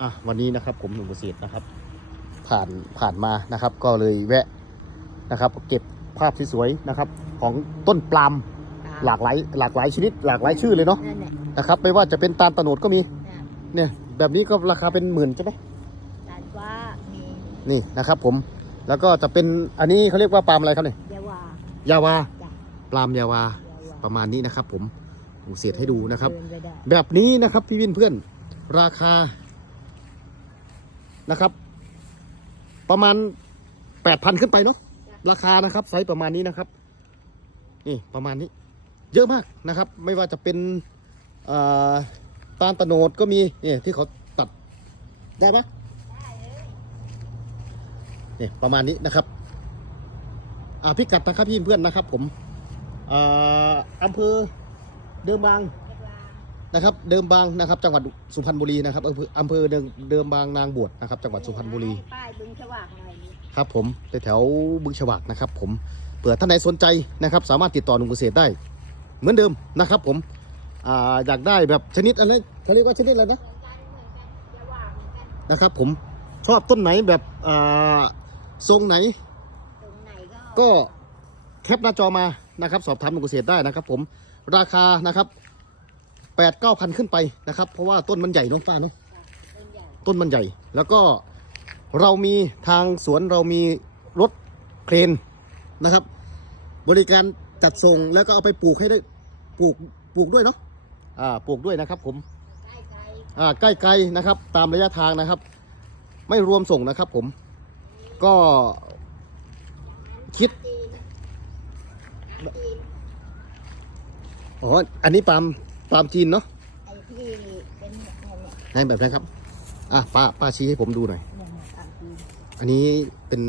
อะวันนี้นะครับผมหนุ่มเกษตรนะครับ ผ่านผ่านมานะครับ ก็เลยแวะนะครับ เก็บภาพสวยๆนะครับ ของต้นปาล์มหลากหลายหลากหลายชนิด หลากหลายชื่อเลยเนาะนั่นแหละนะครับไม่ว่าจะเป็นตาลตะโนดก็มีอะเนี่ยแบบนี้ก็ราคาเป็นหมื่นใช่ไหมตาลฟ้ามีนี่นะครับผมแล้วก็จะเป็นอันนี้เขาเรียกว่าปาล์มอะไรครับเนี่ยเยาวายาวาจ้ะปาล์มยาวาเยาวาประมาณนี้นะครับ ผมผมเสียดให้ดูนะครับเดินไปได้แบบนี้นะครับพี่วินเพื่อนราคา นะครับ ประมาณแปดพันขึ้นไปเนาะราคานะครับ ไซส์ประมาณนี้นะครับ นี่ประมาณนี้ เยอะมากนะครับ ไม่ว่าจะเป็นตาลตะโนดก็มีนี่ที่เขาตัดได้ไหมนี่ประมาณนี้นะครับอ่าพิกัดนะครับพี่เพื่อนนะครับ ผมอ่าอำเภอเดิมบาง นะครับเดิมบางนะครับจังหวัดสุพรรณบุรีนะครับอำเภออำเภอเดิมเดิมบางนางบวชนะครับจังหวัดสุพรรณบุรีป้ายบึงฉวากหน่อยนี่ครับผมแถวบึงฉวากนะครับ ผมเผื่อท่านใดสนใจนะครับ สามารถติดต่อหนุ่มเกษตรได้ เหมือนเดิมนะครับ ผมอ่าอยากได้แบบชนิดอะไรเขาเรียกว่าชนิดอะไรนะนกันเหมือนกันเยาวาเหมือนกันนะครับ ผมชอบต้นไหนแบบอ่าทรงไหน ตรงไหนก็ ก็แคปหน้าจอมานะครับ สอบถามหนุ่มเกษตรได้นะครับ ผมราคานะครับ แปดเก้าพันขึ้นไปนะครับ เพราะว่าต้นมันใหญ่น้องฟ้าเนาะต้นมันใหญ่ แล้วก็เรามีทางสวนเรามีรถเครนนะครับ บริการจัดส่งแล้วก็เอาไปปลูกให้ได้ปลูกปลูกด้วยเนาะอ่าปลูกด้วยนะครับผมใกล้ไกลอ่าใกล้ๆนะครับ ตามระยะทางนะครับ ไม่รวมส่งนะครับผมก็คิดอ๋ออันนี้ปาล์ม ปาล์มจีนเนาะไอ้ที่เป็นเนี่ยเนี่ยให้แบบนั้นครับ อะป้าป้าชี้ให้ผมดูหน่อย เนี่ยเนี่ยตามจีนอันนี้เป็น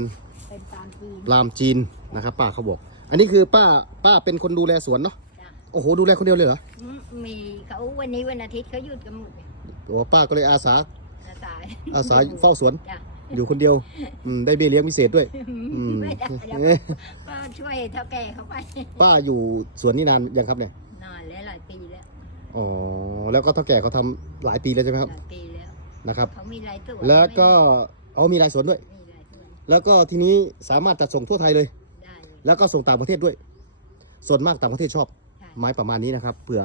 เป็นตามจีนปาล์มจีนนะครับ ป้าเขาบอก อันนี้คือป้าป้าเป็นคนดูแลสวนเนาะ จ้ะโอ้โห ดูแลคนเดียวเลยเหรออืมมีเขาวันนี้วันอาทิตย์เขาหยุดกันหมดเลยโอ้ป้าก็เลยอาสาอาสายอาสาเฝ้าสวน จ้ะอยู่คนเดียวอืมได้เบี้ยเลี้ยงพิเศษด้วยอืมไม่ได้แล้วเอ๊ะก็ช่วยเท่าแก่เขาไปป้าอยู่สวนนี่นานยังครับเนี่ยนานแล้วหลายปีแล้ว อ๋อแล้วก็เท่าแก่เขาทำหลายปีแล้วใช่ไหมครับหลายปีแล้วนะครับ เขามีหลายตัวแล้วก็เอามีรายสวนด้วย มีหลายตัวแล้วก็ทีนี้สามารถจัดส่งทั่วไทยเลย ได้เลยแล้วก็ส่งต่างประเทศด้วย ส่วนมากต่างประเทศชอบ ใช่ไม้ประมาณนี้นะครับเผื่อ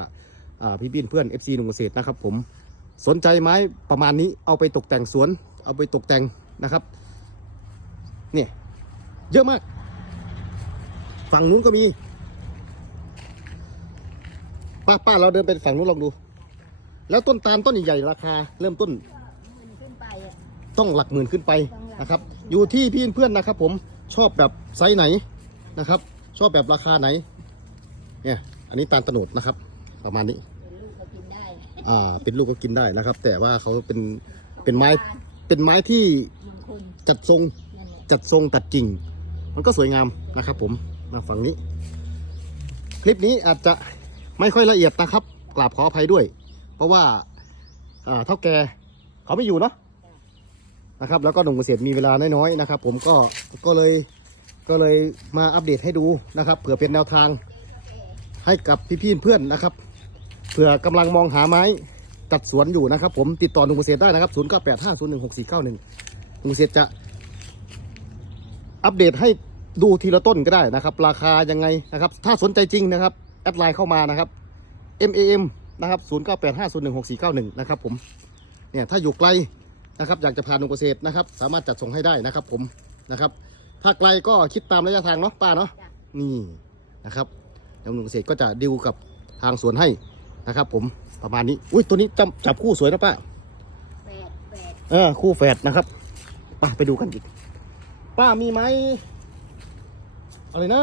อาพี่บินเพื่อน FC หนุ่มเกษตรนะครับผมสนใจไม้ประมาณนี้เอาไปตกแต่งสวน เอาไปตกแต่งนะครับเนี่ยเยอะมาก ฝั่งนู้นก็มี ป้าป้าเราเดินไปฝั่งนู้นลองดู แล้วต้นตาลต้นใหญ่ๆราคา เริ่มต้นมันขึ้นไปอะ ต้องหลักหมื่นขึ้นไปต้องหลักนะครับ อยู่ที่พี่เพื่อนนะครับ ผมชอบแบบไซส์ไหนนะครับ ชอบแบบราคาไหน เนี่ย อันนี้ตาลตะโนดนะครับ ประมาณนี้ เป็นลูกก็กินได้ อ่า เป็นลูกก็กินได้นะครับ แต่ว่าเขาเป็นเป็นไม้เป็นไม้ที่มงคลจัดทรงนั่นแหละจัดทรงตัดกิ่ง มันก็สวยงามนะครับ ผมมาฝั่งนี้ คลิปนี้อาจจะ ไม่ค่อยละเอียดนะครับกราบขออภัยด้วย เพราะว่าอ่าเท่าแกเขาไม่อยู่เนาะนะครับ แล้วก็หนุ่มเกษตรมีเวลาน้อยๆนะครับ ผมก็ก็เลยก็เลยมาอัปเดตให้ดูนะครับเผื่อเป็นแนวทางให้กับพี่ๆเพื่อนนะครับเผื่อกำลังมองหาไม้จัดสวนอยู่นะครับ ผมติดต่อหนุ่มเกษตรได้นะครับ0 9 8 5 0 1 6 4 9 1หนุ่มเกษตรจะอัปเดตให้ดูทีละต้นก็ได้นะครับ ราคายังไงนะครับ ถ้าสนใจจริงนะครับ แอดไลน์เข้ามานะครับ MAM นะครับ0985016491นะครับผมเนี่ยถ้าอยู่ไกลนะครับอยากจะพาหนุ่มเกษตรนะครับ สามารถจัดส่งให้ได้นะครับผมนะครับถ้าไกลก็คิดตามระยะทางเนาะป้าเนาะจ้ะนี่นะครับแล้วหนุ่มเกษตรก็จะดิวกับทางสวนให้นะครับ ผมประมาณนี้อุ้ยตัวนี้จับจับคู่สวยนะป้าแปดแปดเออคู่แฝดนะครับป้าไปดูกันอีก ป้ามีไหมอะไรนะ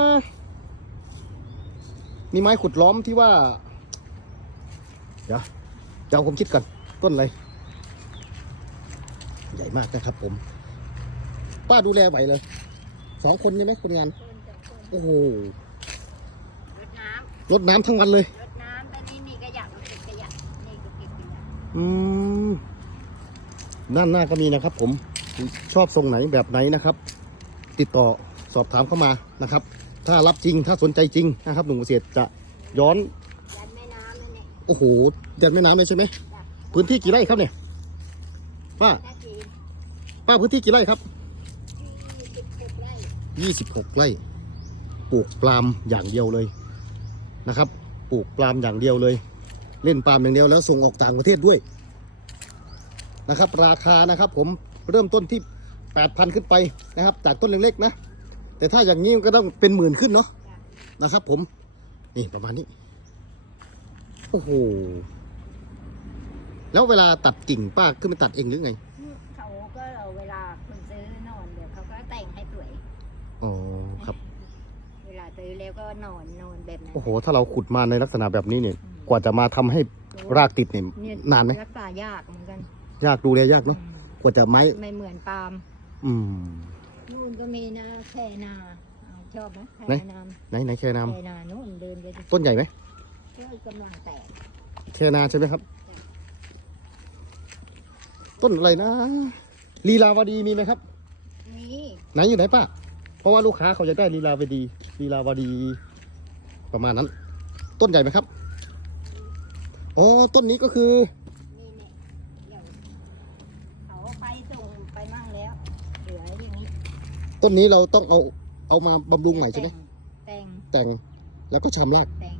มีไม้ขุดล้อมที่ว่า เดี๋ยวเดี๋ยวผมคิดก่อนต้นอะไร ใหญ่มากนะครับผม ป้าดูแลไหวเลยสองคนใช่ไหมคนงานต้นจากต้นโอ้โหรดน้รดน้ำทั้งวันเลยำรดน้ำแต่นี่นี่ก็อยากเก็บขยะนี่ก็เก็บขยะอืมด้านหน้าก็มีนะครับ ผมชอบทรงไหนแบบไหนนะครับ ติดต่อสอบถามเข้ามานะครับ ถ้ารับจริงถ้าสนใจจริงนะครับหนุ่มเกษตรจะย้อนยันแม่น้ำเนี่ยโอ้โหยันแม่น้ำเลยใช่ไหมพื้นที่กี่ไร่ครับเนี่ยป้านาทีป้าพื้นที่กี่ไร่ครับยี่สิบหกไร่26ไร่ปลูกปล์มอย่างเดียวเลยนะครับ ปลูกปล์มอย่างเดียวเลย เล่นปล์มอย่างเดียวแล้วส่งออกต่างประเทศด้วยนะครับ ราคานะครับ ผมเริ่มต้นที่ 8,000 ขึ้นไปนะครับ จากต้นเล็กๆนะ แต่ถ้าอย่างนี้มันก็ต้องเป็นหมื่นขึ้นเนาะนะครับผม นี่ประมาณนี้ โอ้โห แล้วเวลาตัดกิ่งป้าขึ้นไปตัดเองหรือไง เขาก็เอาเวลาคนซื้อนอนเดี๋ยวเขาก็แต่งให้สวย อ๋อครับ เวลาซื้อแล้วก็นอนนอนแบบนั้น โอ้โห ถ้าเราขุดมาในลักษณะแบบนี้เนี่ย กว่าจะมาทำให้รากติดเนี่ยเยนานไหมรักษายากเหมือนกัน ยากดูแลยากเนาะ กว่าจะไม้ ไม่เหมือนปาล์ม อืม นู่นก็มีนะแคนาเอาชอบไหมแคไหนนาไหนไหนแค่น้แคนานู่นเดินไปดิำต้นใหญ่ไหมก็กำลังแตกแค่นาใช่ไหมครับ ต้นอะไรนะลีลาวดีมีไหมครับนี่ไหนอยู่ไหนป้าเพราะว่าลูกค้าเขาจะได้ลีลาวดีลีลาวดี ประมาณนั้น ต้นใหญ่ไหมครับอ๋อต้นนี้ก็คือ นี่เนี่ยเดี๋ยวเขาไปส่งไปมั่งแล้ว เหลืออย่างนี้ ต้นนี้เราต้องเอาเอามาบำรุงหน่อยใช่ไหมแต่งแต่งแล้วก็ชำรากแต่ง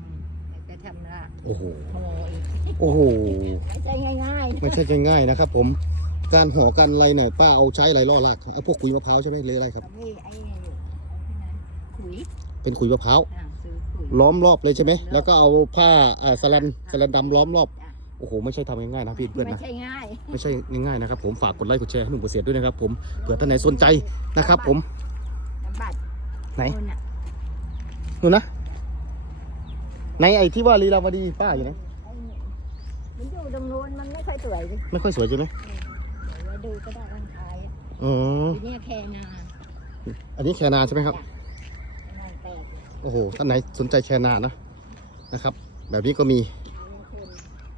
แล้วก็ทำรากโอ้โหโอ้ยโอ้โหไม่ใช่ง่ายๆไม่ใช่ง่ายๆนะครับ ผมการห่อการอะไรเนี่ยป้าเอาใช้อะไรล่อรากเอาพวกขุยมะพร้าวใช่ไหมหรืออะไรครับไอ้ไอ้ขุยเป็นขุยมะพร้าวอ่าซื้อขุยล้อมรอบเลยใช่ไหมแล้วก็เอาผ้าเอ่อสแลนสแลนดำล้อมรอบจ้ะ โอ้โหไม่ใช่ทำง่ายๆนะพี่เพื่อนไม่นะ ใช่ง่ายไม่ใช่ง่ายๆนะครับผมฝากกดไลค์กดแชร์ให้หนุ่มเกษตรด้วยนะครับผมเผื่อท่านไหนสนใจนะครับผมน้ำบัตรไหนนู่นน่ะนู่นนะในไอ้ที่ว่าลีลาวดีป้าอยู่ไหนไอ้นี่มันอยู่ตรงนู้นมันไม่ค่อยสวยเลยไม่ค่อยสวยใช่ไหมเดี๋ยวไว้ดูก็ได้วันท้ายอะอ๋อทีนี้แค่นาอันนี้แคนาใช่ไหมครับ นอนแตกโอ้โหท่านไหนสนใจแคนานะนะครับ แบบนี้ก็มีเลี้ยงคน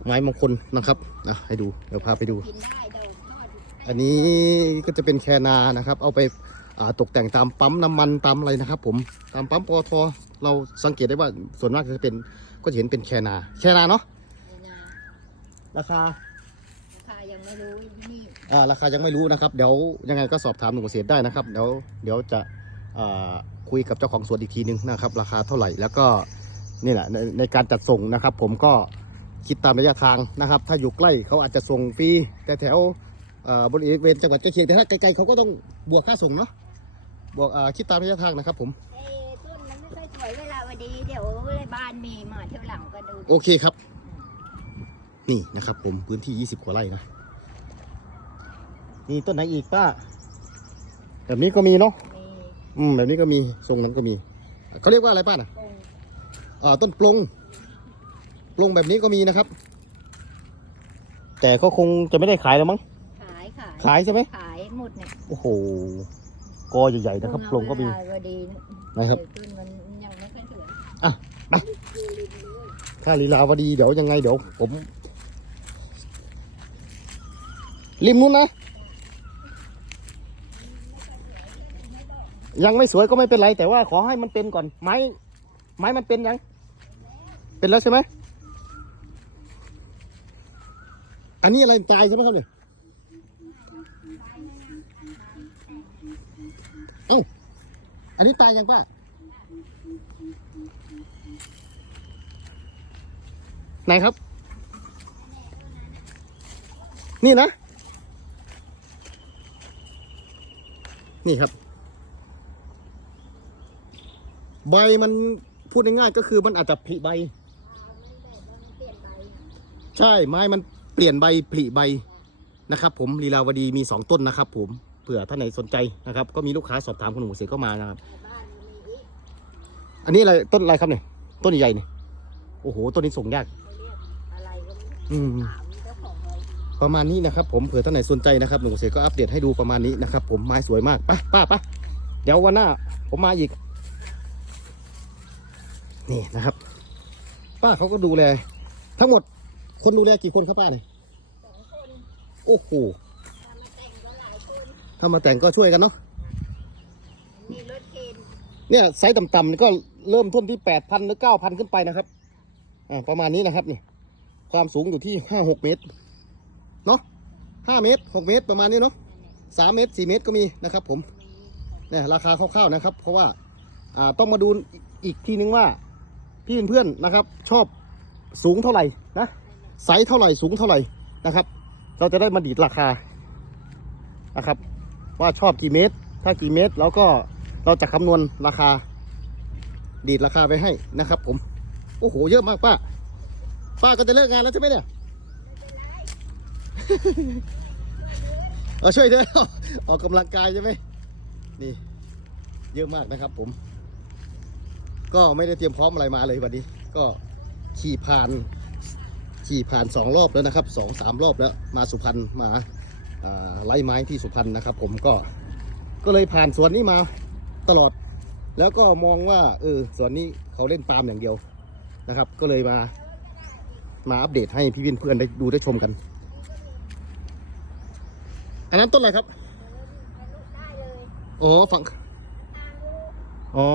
ไม้มงคลนะครับนะให้ดูเดี๋ยวพาไปดูกินได้เดี๋ยวทอดอันนี้ก็จะเป็นแคนานะครับ เอาไปอ่าตกแต่งตามปั๊มน้ำมันตามอะไรนะครับ ผมตามปั๊มปอทเราสังเกตได้ว่าส่วนมากจะเป็นก็จะเห็นเป็นแคนาแคนาเนาะในนาราคาราคายังไม่รู้ที่นี่อ่าราคายังไม่รู้นะครับ เดี๋ยวยังไงก็สอบถามหนุ่มเกษตรได้นะครับเดี๋ยวเดี๋ยวจะอ่าคุยกับเจ้าของสวนอีกทีนึงนะครับ ราคาเท่าไหร่แล้วก็นี่แหละในในการจัดส่งนะครับ ผมก็ คิดตามระยะทางนะครับ ถ้าอยู่ใกล้เขาอาจจะส่งฟรีแต่แถวเอ่อบริเวณจังหวัดใกล้เคียงแต่ถ้าไกลๆเขาก็ต้องบวกค่าส่งเนาะบวกอ่าคิดตามระยะทางนะครับผมเอ้ต้นมันไม่ค่อยสวยเวลาวันดีเดี๋ยวเลยบ้านมีมาเที่ยวหลังก็ดูโอเคครับ นี่นะครับ ผมพื้นที่ 20 กว่าไร่นะมีต้นไหนอีกป้าแบบนี้ก็มีเนาะมีอืมแบบนี้ก็มีทรงนั้นก็มีเขาเรียกว่าอะไรป้าน่ะปงเอ่อต้นปลงป ลงแบบนี้ก็มีนะครับ แต่ก็คงจะไม่ได้ขายแล้วมั้ง ขายขายขายใช่ไหมขายหมดเนี่ยโอ้โหกอใหญ่ๆนะครับปลงก็มีเวลาวันดีนะครับเดี๋ยวต้นมันยังไม่ค่อยสวยอะไปดูริมด้วยถ้าลีลาวดีเดี๋ยวยังไงเดี๋ยวผมริมนู้นนะ ยังไม่สวยก็ไม่เป็นไร แต่ว่าขอให้มันเป็นก่อน ไม้ ไม้มันเป็นยัง เป็นแล้วใช่ไหม อันนี้อะไรตายใช่ไหมครับเนี่ยเอ้าอันนี้ตายยังป้าไหนครับ นี่นะ นี่ครับ ใบมันพูดง่ายๆก็คือมันอาจจะผลิใบเปลี่ยนใบใช่ไม้มัน เปลี่ยนใบผลิใบนะครับ ผมลีลาวดีมีสองต้นนะครับ ผมเผื่อท่านไหนสนใจนะครับ ก็มีลูกค้าสอบถามคุณหนุ่มเกษตรก็มานะครับ อันนี้อะไรต้นอะไรครับเนี่ยต้นใหญ่ๆเนี่ยโอ้โหต้นนี้ส่งยาก อะไรก็อืม ถามเจ้าของเลยประมาณนี้นะครับผมเผื่อท่านไหนสนใจนะครับหนุ่มเกก็อัปเดตให้ดูประมาณนี้นะครับ ผมไม้สวยมากไปป้าไปเดี๋ยววันหน้า ผมมาอีก นี่นะครับ ป้าเขาก็ดูแล ทั้งหมด คนดูแลกี่คนครับป้าเนี่ยสองคนโอ้โหถ้ามาแต่งก็หลายคนถ้ามาแต่งก็ช่วยกันเนาะมีรถเคนเนี่ยไซส์ต่ำๆนี่ก็เริ่มต้นที่แปดพันหรือเก้าพันขึ้นไปนะครับอ่าประมาณนี้นะครับนี่ความสูงอยู่ที่ห้าหกเมตรเนาะห้าเมตรหกเมตรประมาณนี้เนาะสามเมตรสี่เมตรก็มีนะครับผมเนี่ยราคาคร่าวๆนะครับ เพราะว่าอ่าต้องมาดูอีกทีนึงว่าพี่เพื่อนๆนะครับ ชอบสูงเท่าไหร่นะ ไซส์เท่าไหร่สูงเท่าไหร่นะครับ เราจะได้มาดีดราคานะครับ ว่าชอบกี่เมตร ถ้ากี่เมตร แล้วก็เราจะคำนวณราคา ดีดราคาไปให้นะครับ ผมโอ้โหเยอะมากป้าป้าก็จะเลิกงานแล้วใช่ไหมเนี่ยเออช่วยเดินออกกำลังกายใช่ไหมนี่ เยอะมากนะครับ ผม ก็ไม่ได้เตรียมพร้อมอะไรมาเลยวันนี้ ก็ขี่ผ่าน ขี่ผ่านสองรอบแล้วนะครับสองสามรอบแล้วมาสุพรรณมาไล่ไม้ที่สุพรรณนะครับ ผมก็ก็เลยผ่านสวนนี้มาตลอด แล้วก็มองว่าเออสวนนี้เขาเล่นปาล์มอย่างเดียวนะครับ ก็เลยมามาอัปเดตให้พี่วินเพื่อนได้ดูได้ชมกัน อันนั้นต้นอะไรครับ อ๋อฝั่งอ๋อ